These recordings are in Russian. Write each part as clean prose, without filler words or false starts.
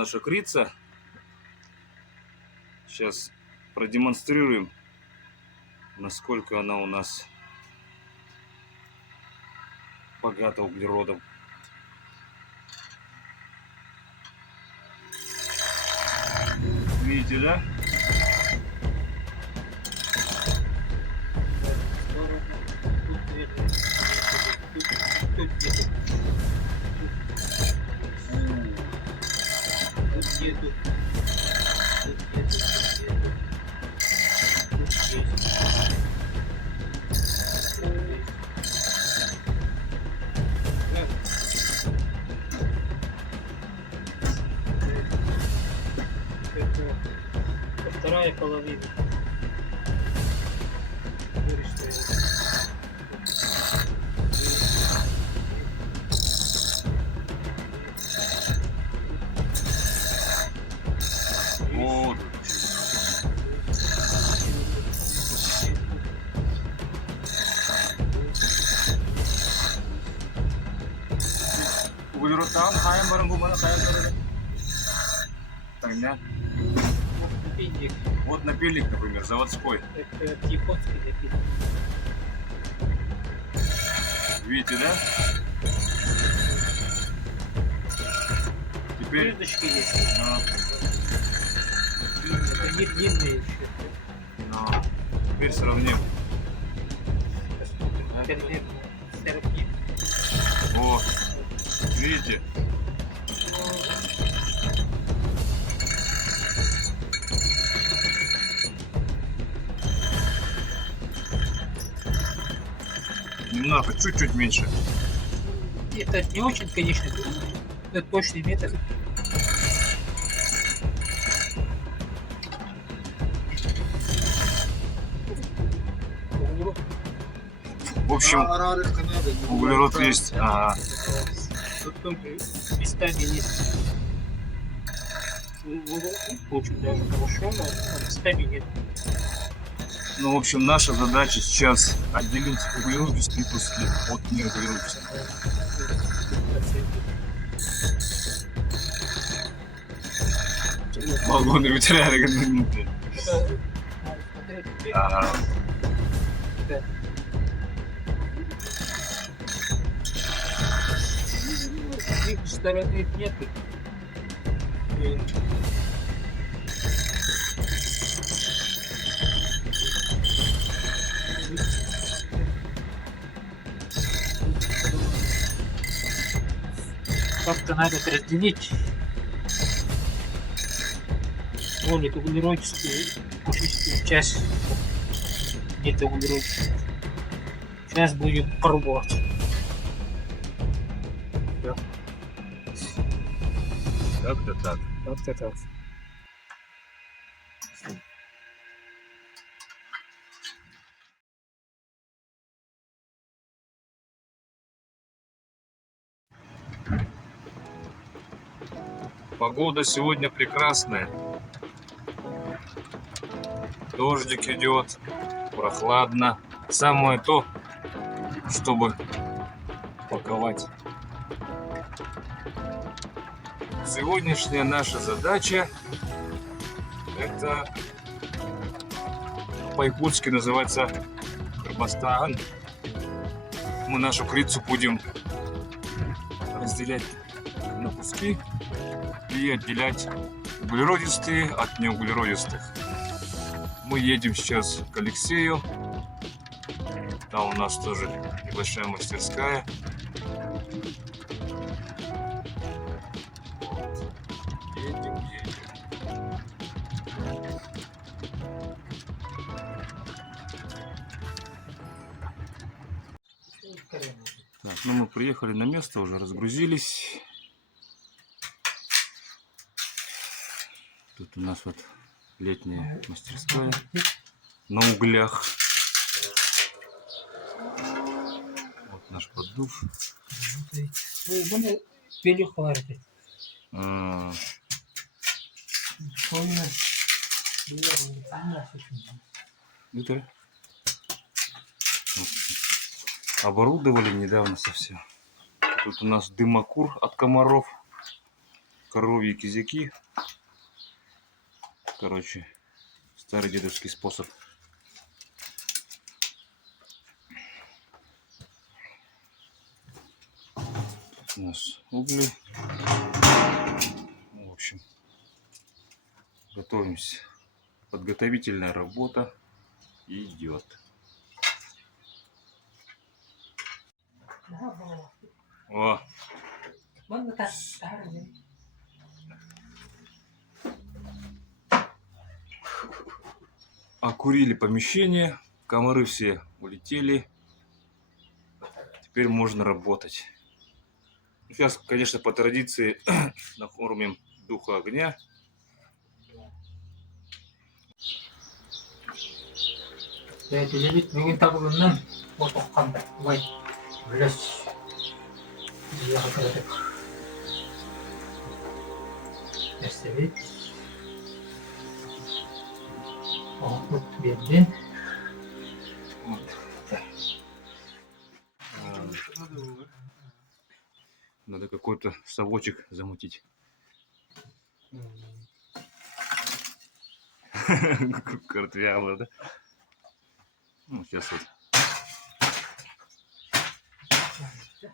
наша крица. Сейчас продемонстрируем, насколько она у нас богата углеродом. Видите, да? Вторая половина. Вот. Углерод там, kayak bareng gimana kayak bareng? Тайна. Напильник. Вот напильник, например, заводской. Это японский напильник. Видите, да? Теперь Крышечки есть. Это не длинные еще. теперь сравним. Термин. Серафим. Вот. Видите? Немного, чуть-чуть меньше. Это не очень, конечно, это точный метод. В общем, углерод есть. Тут только местами есть. Очень даже хорошо, но местами нет. Ну, в общем, наша задача сейчас отделить углеродистые куски от неуглеродистых. Вагоны ветряны. С их стороны нет. Как-то надо это разделить. Вон эту углеродистую пушистую часть. Нет углеродистую. Сейчас будем пробовать. Да. Как-то так. Как-то так. Погода сегодня прекрасная. Дождик идет, прохладно. Самое то, чтобы паковать. Сегодняшняя наша задача — это по-якутски называется Карбастаган. Мы нашу крицу будем разделять на куски и отделять углеродистые от неуглеродистых. Мы едем сейчас к Алексею. Там у нас тоже небольшая мастерская. Едем. Так, ну мы приехали на место, уже разгрузились. Тут у нас вот летняя мастерская на углях. Вот наш поддув. Это оборудовали недавно совсем. Тут у нас дымокур от комаров. коровьи кизяки. Короче, старый дедовский способ. Тут у нас угли. В общем, готовимся. Подготовительная работа идет. О, окурили помещение, комары все улетели. Теперь можно работать. Сейчас, конечно, по традиции накормим духа огня. Бүгін табылымнан отоққан бай үлес яғдырдық. Нәрсебет. Оғыт берден. Надо какой-то совочек замутить. Картвяло, да? Ну, сейчас вот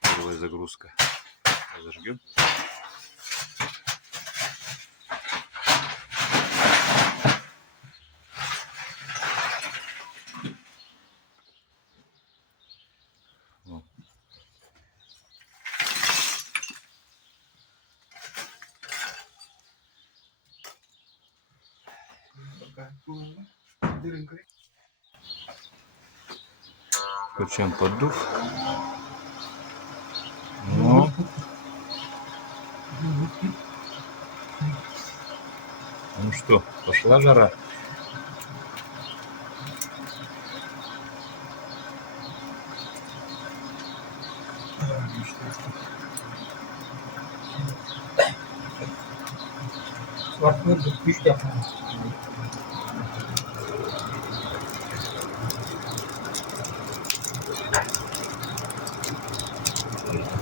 первая загрузка. Зажгем. Включаем поддув. Ну что, пошла жара.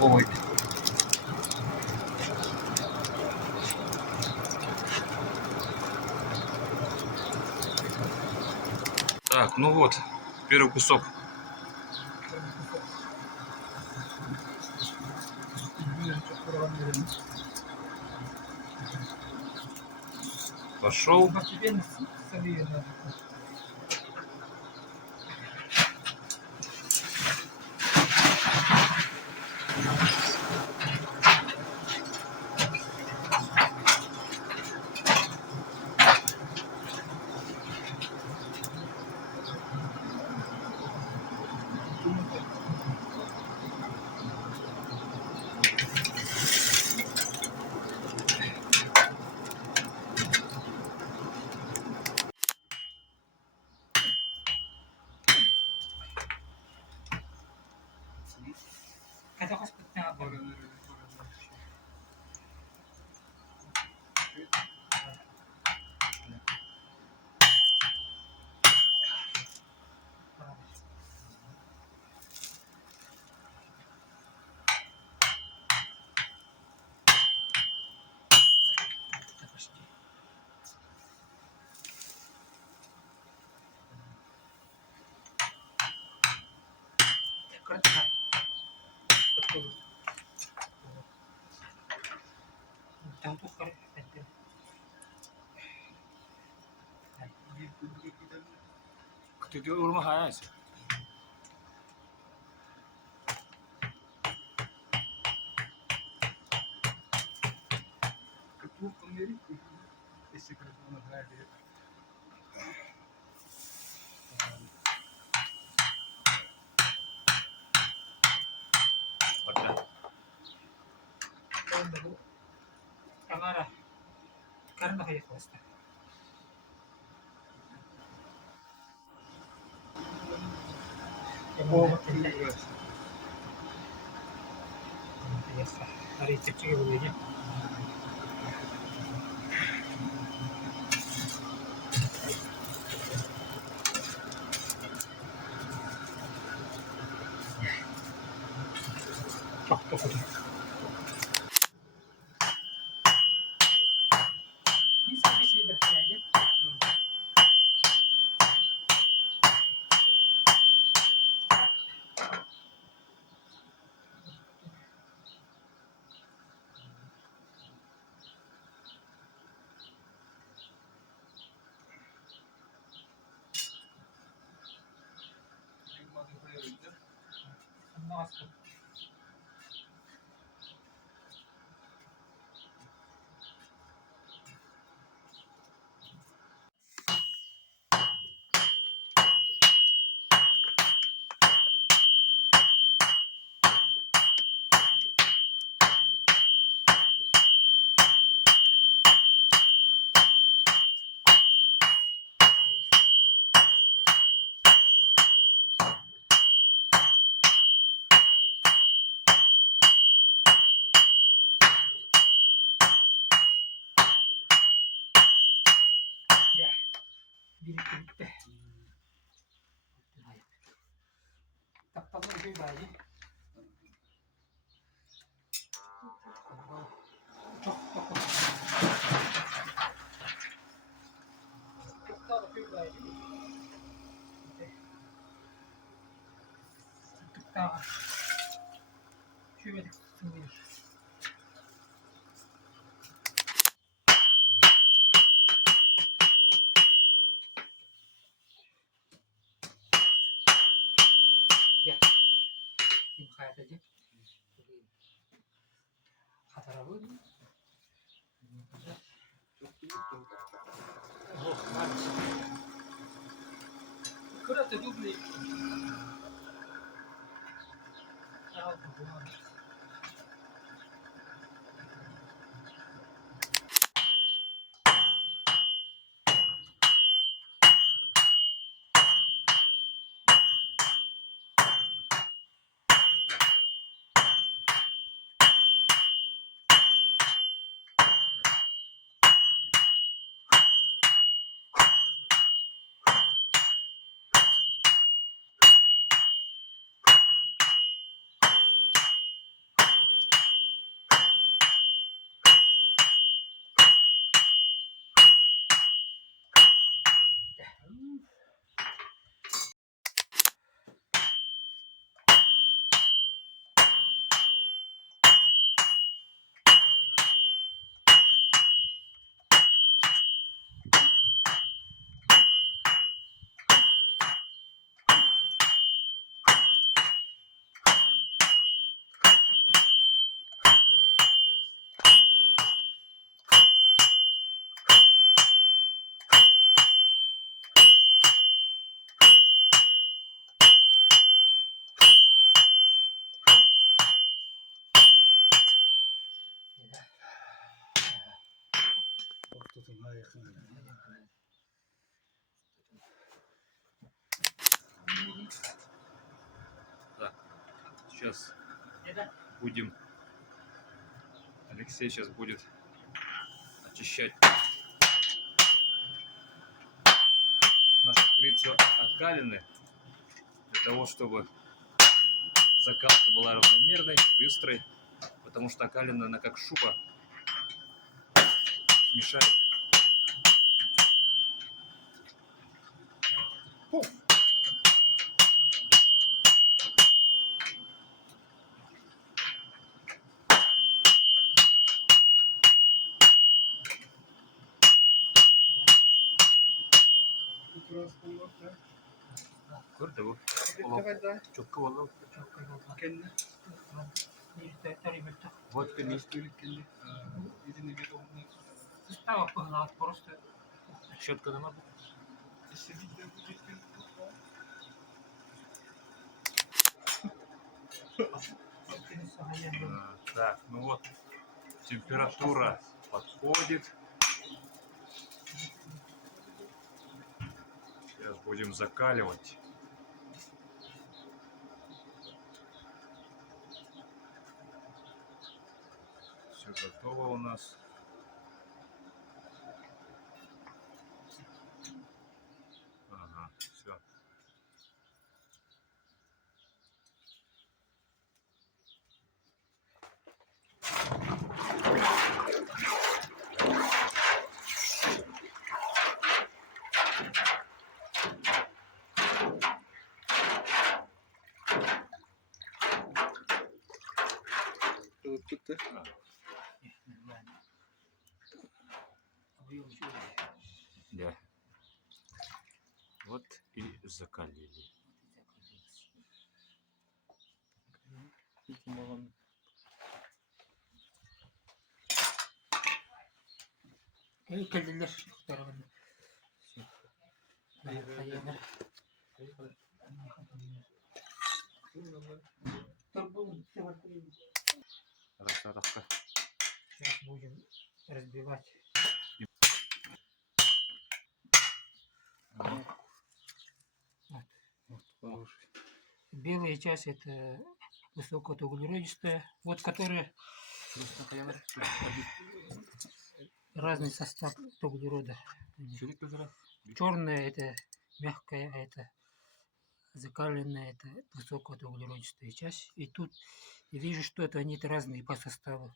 Ой. Так, ну вот, первый кусок. Пошел. Tidur rumah aja. Kamera. Karena kayak poster. Biasa. Hari cek bolehnya. Масло. Ya. Bitti. Kapatın bir bari. Çok. Çok da bir bari. Tamam. Şöyle bir. Ya. Kim kaya tadi? Kata rabu. Oh, manis. Kura tuh beli. Ah, bukan. Tutulmaya yakın. Так, сейчас Neden? будем... Алексей сейчас будет очищать нашу крицу окалины для того, чтобы закалка была равномерной, быстрой, потому что окалина, она как шуба мешает. Көрді бұл. Четко болды. Kendine. Вот Ne istiyorsun kendi? Yüzünü bir olmaz. Става погнать просто. щетка нема. İstedikleri bu cidden. Так, ну вот температура подходит. Сейчас будем закаливать. Все готово у нас. Ага, все. Kılıp çıktı. Да. Вот и закалили. Думала, Кәлделер тарағаны. Поехали. Рассадовка. Сейчас будем разбивать. Хороший. Белая часть это высокоуглеродистая, вот которая разный состав углерода. Черная это мягкая, а это закаленная, это высокоуглеродистая часть. И тут я вижу, что это они разные по составу,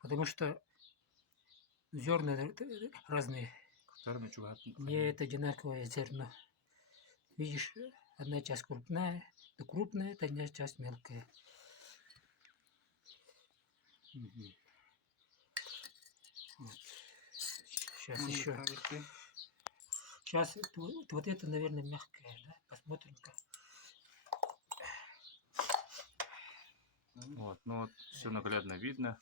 потому что зерна разные, нет одинаковое зерно. Видишь, одна часть крупная, одна часть мелкая. Вот. Сейчас еще. Сейчас вот это, наверное, мягкое, да? Посмотрим-ка. Вот, ну вот, все наглядно видно.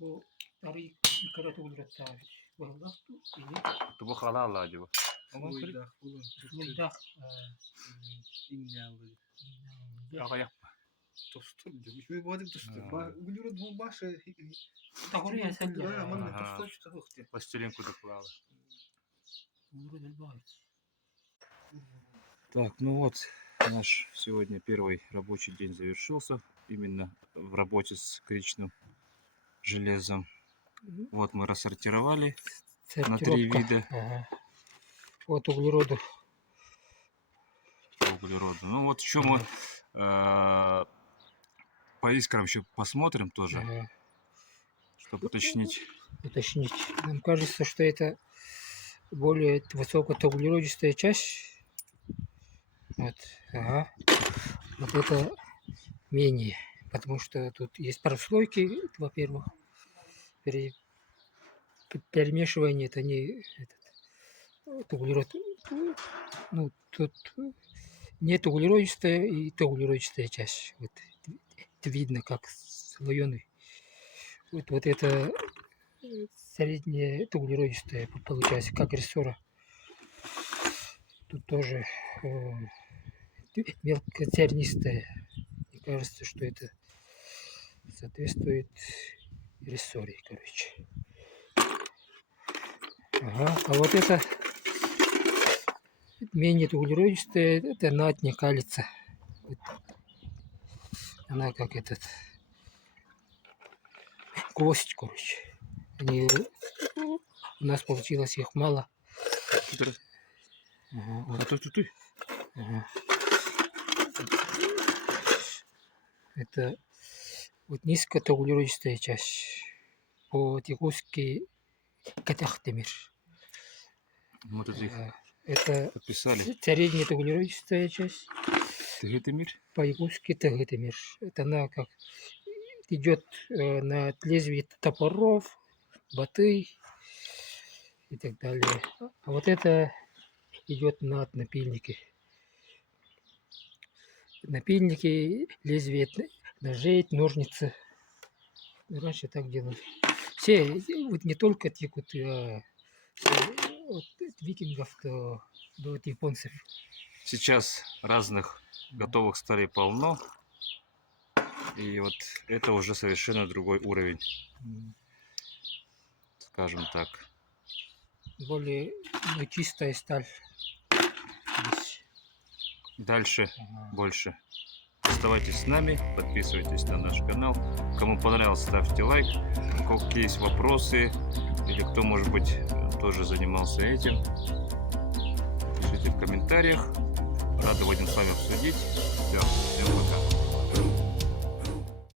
Bu tarih yukarı doğru tabii. Vallahi ini Tubuh halal acaba. Uyda, ulan. mudah İnyalı. Ағаяқ. Тостур demiş. Bir badık tostur. Uglurod bu başı. Tahoriya sen de. Aman Ага. тостур что хохте. Пластилинку доклала. Вроде бывает. Так, ну вот, наш сегодня первый рабочий день завершился. Именно в работе с коричневым железом. Вот мы рассортировали на 3 вида Ага. Вот углероду. по углероду. Ну вот еще мы по искрам еще посмотрим тоже, Ага. чтобы уточнить. Уточнить. Нам кажется, что это более высокоуглеродистая часть. Вот. Ага. Вот это менее. Потому что тут есть прослойки, во-первых. Перемешивание это не этот, углерод. Ну, тут нет углеродистая и то углеродистая часть. Вот. Это видно как слоеный. Вот это средняя это углеродистая получается, как рессора. Тут тоже мелкозернистая. Мне кажется, что это соответствует рессоре, короче. Ага, а вот это менее углеродистая, это натня калица. Вот. Она как этот гвоздь, короче. Они, у нас получилось их мало. Ага, вот. Ага. Это вот низкоуглеродистая часть. По-тихуски катахтемир. Мы тут их Это подписали. средняя углеродистая часть. Тагетемир. По-якутски тагетемир. Это она как идет на лезвие топоров, баты и так далее. А вот это идет на напильники. Напильники, лезвие ножей, ножницы. Раньше так делали. Все, вот не только от якуты, а от викингов до японцев. Сейчас разных готовых сталей полно. И вот это уже совершенно другой уровень, скажем так. Более чистая сталь. Здесь. Дальше Ага. больше. Оставайтесь с нами, подписывайтесь на наш канал. Кому понравилось, ставьте лайк. У кого есть вопросы или кто, может быть, тоже занимался этим, пишите в комментариях. Рады будем с вами обсудить. Все, всем пока.